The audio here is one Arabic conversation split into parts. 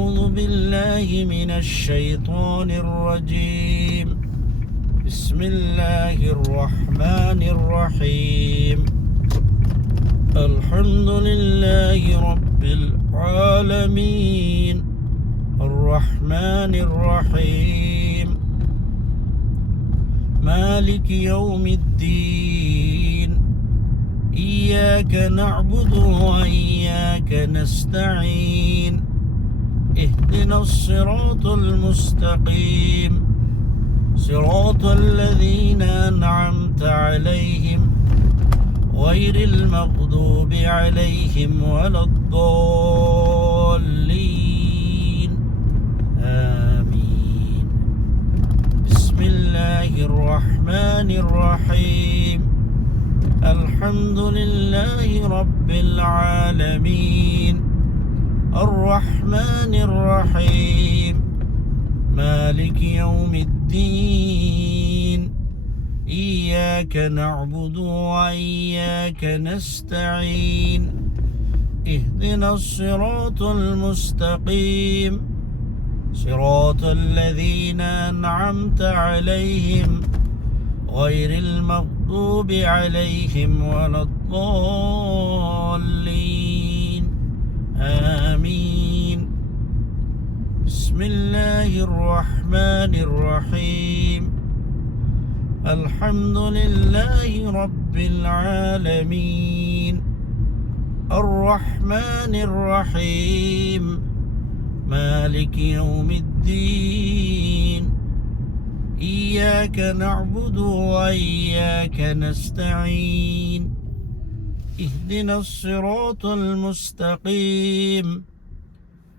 أعوذ بالله من الشيطان الرجيم. بسم الله الرحمن الرحيم. الحمد لله رب العالمين الرحمن الرحيم مالك يوم الدين إياك نعبد وإياك نستعين اهدنا الصراط المستقيم صراط الذين أنعمت عليهم غير المغضوب عليهم ولا الضالين آمين. بسم الله الرحمن الرحيم. الحمد لله رب العالمين الرحمن الرحيم مالك يوم الدين إياك نعبد وإياك نستعين اهدنا الصراط المستقيم صراط الذين أنعمت عليهم غير المغضوب عليهم ولا الضالين آمين. بسم الله الرحمن الرحيم. الحمد لله رب العالمين الرحمن الرحيم مالك يوم الدين إياك نعبد وإياك نستعين اهدنا الصراط المستقيم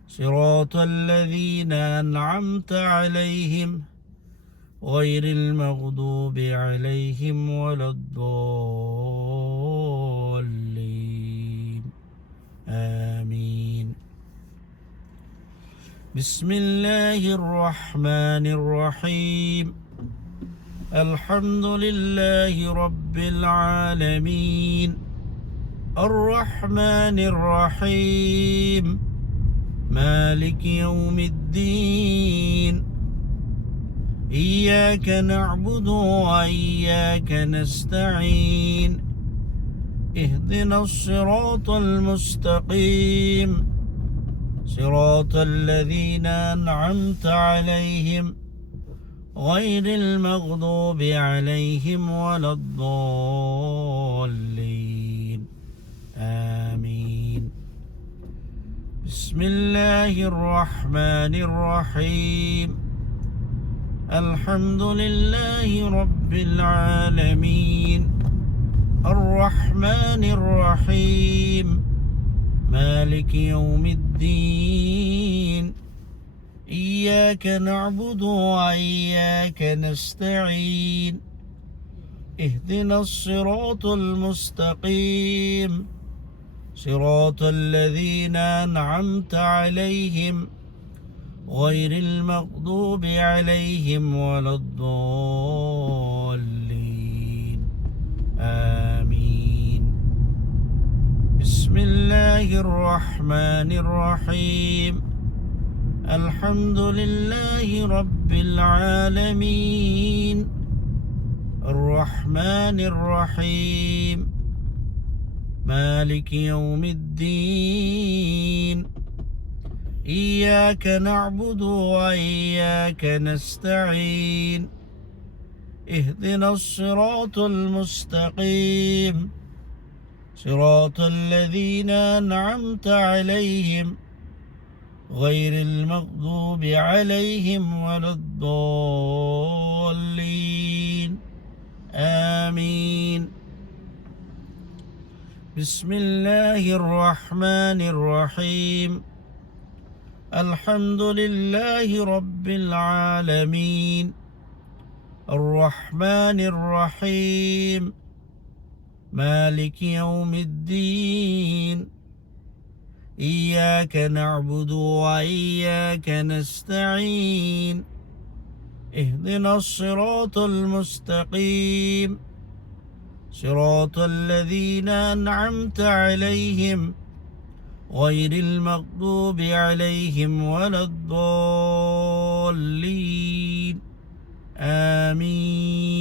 صراط الذين أنعمت عليهم غير المغضوب عليهم ولا الضالين آمين. بسم الله الرحمن الرحيم. الحمد لله رب العالمين الرحمن الرحيم مالك يوم الدين إياك نعبد وإياك نستعين اهدنا الصراط المستقيم صراط الذين أنعمت عليهم غير المغضوب عليهم ولا الضالين آمين. بسم الله الرحمن الرحيم. الحمد لله رب العالمين الرحمن الرحيم مالك يوم الدين إياك نعبد وإياك نستعين اهدنا الصراط المستقيم صراط الذين أنعمت عليهم غير المغضوب عليهم ولا الضالين آمين. بسم الله الرحمن الرحيم. الحمد لله رب العالمين الرحمن الرحيم مالك يوم الدين إياك نعبد وإياك نستعين اهدنا الصراط المستقيم صراط الذين أنعمت عليهم غير المغضوب عليهم ولا الضالين آمين. بسم الله الرحمن الرحيم. الحمد لله رب العالمين الرحمن الرحيم مالك يوم الدين إياك نعبد وإياك نستعين اهدنا الصراط المستقيم صراط الذين أنعمت عليهم غير المغضوب عليهم ولا الضالين آمين